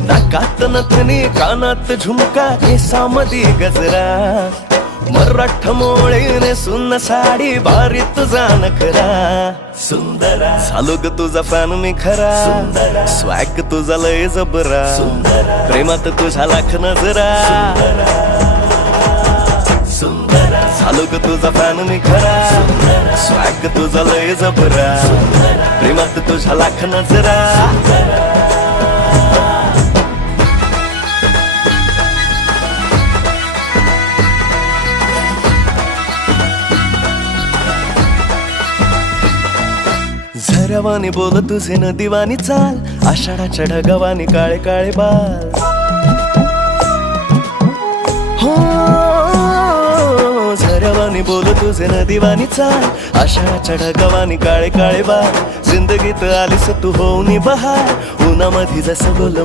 नाकात नथनी कानात झुमका केसामधी गजरा मराठ मोळीने सुन्न साडी भारी तुझा नखरा सुंदरा झालो ग तुझा फॅन मी खरा स्वॅग तुझा लय जबरा प्रेमात तुझा लाख नजरा झालो ग तुझा फॅन मी खरा स्वॅग तुझा लय जबरा प्रेमात तुझा लाख नजरा झऱ्यावानी बोल तुझे नदीवानी चाल आषाढाच्या ढगावानी काळे काळे बाल हो झऱ्यावानी बोल तुझे नदीवानी चाल आषाढाच्या ढगावानी काळे काळे बाल जिंदगीत आलीस तू होऊनी बहार उन्हामध्ये जसं बोल